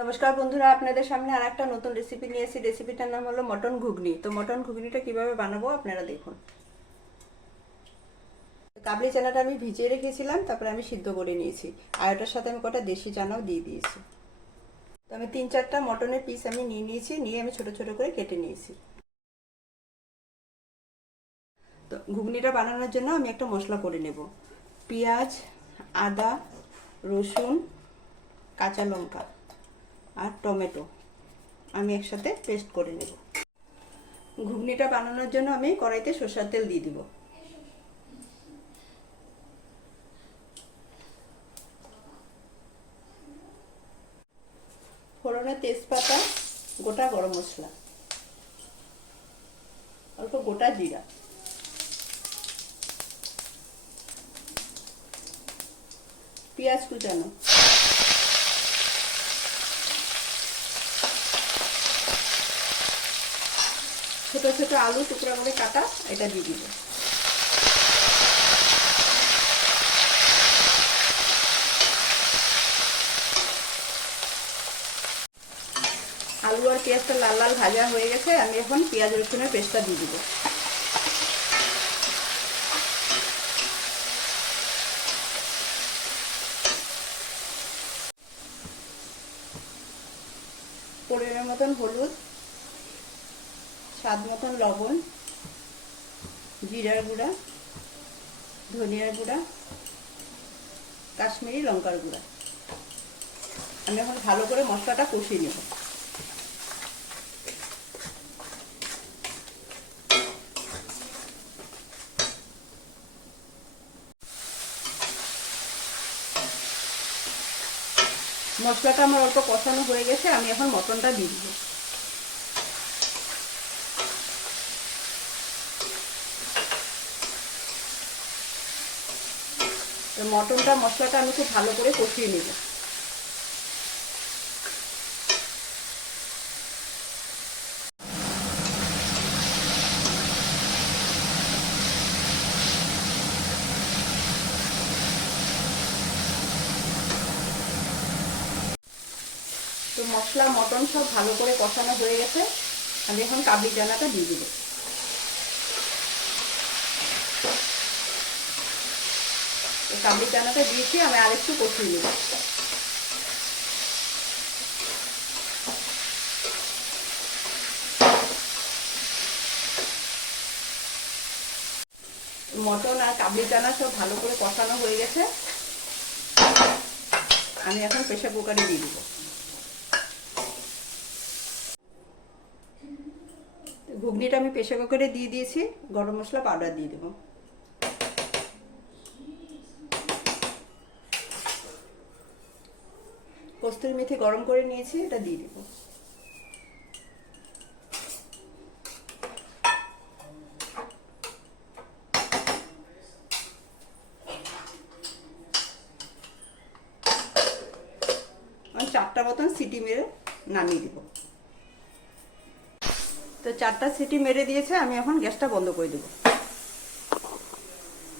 নমস্কার বন্ধুরা, আপনাদের সামনে আর একটা নতুন রেসিপি নিয়ে এসেছি। রেসিপিটার নাম হলো মটন ঘুগনি। তো মটন ঘুগনিটা কিভাবে বানাবো আপনারা দেখুন। কাবলি চানাটা আমি ভিজিয়ে রেখেছিলাম, তারপরে আমি সিদ্ধ করে নিয়েছি। আর ওটার সাথে আমি কটা দেশি চানাও দিয়ে দিয়েছি। তো আমি 3-4টা মটনের পিস আমি নিয়ে আমি ছোট ছোট করে কেটে নিয়েছি। তো ঘুগনিটা বানানোর জন্য আমি একটা মশলা করে নেব। পেঁয়াজ, আদা, রসুন, কাঁচা লঙ্কা আর টমেটো আমি একসাথে পেস্ট করে নেব। ঘুগনিটা বানানোর জন্য আমি কড়াইতে সরষের তেল দিয়ে দিব। ফোড়নে তেজপাতা, গোটা গরম মশলা, অল্প গোটা জিরা, পেঁয়াজ কুচানো, ছোট ছোট আলু টুকরা করে কাটা, এটা দিয়ে দিব। আলু আর পেঁয়াজটা লাল লাল ভাজা হয়ে গেছে, আমি এখন পেঁয়াজ রসুনের পেস্টটা দিয়ে দিব। পরিমাণ মতন হলুদ, স্বাদ মতন লবণ, জিরার গুঁড়া, ধনিয়ার গুঁড়া, কাশ্মীরি লঙ্কার গুঁড়া। আমি এখন ভালো করে মশলাটা কষিয়ে নেব। মশলাটা আমার অল্প কষানো হয়ে গেছে, আমি এখন মটনটা দিয়ে দিব। মটনটা মশলাটা আমি খুব ভালো করে কষিয়ে নেব। তো মশলা মটন সব ভালো করে কষানো হয়ে গেছে, আমি এখন কাবলি চানাটা দিয়ে দিব। কাবলি চানাটা দিয়েছি, আমি আরেকটু কষিয়ে নেব। মটন আর কাবলি চানা সব ভালো করে কষানো হয়ে গেছে, আমি এখন প্রেসার কুকারে দিয়ে দিব। ঘুগনিটা আমি প্রেসার কুকারে দিয়ে দিয়েছি, গরম মশলা পাউডার দিয়ে দেবো। কস্তুরি মেথি গরম করে নিয়েছি, এটা দিয়ে দেবো। আমি 4টা মতন সিটি মেরে নামিয়ে দেবো। তো 4টা সিটি মেরে দিয়েছে, আমি এখন গ্যাসটা বন্ধ করে দেবো।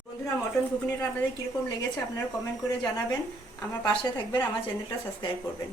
বন্ধুরা, মটন ঘুগনিটা আপনাদের কীরকম লেগেছে আপনারা কমেন্ট করে জানাবেন। আমার পাশে থাকবেন, আমার চ্যানেলটা সাবস্ক্রাইব করবেন।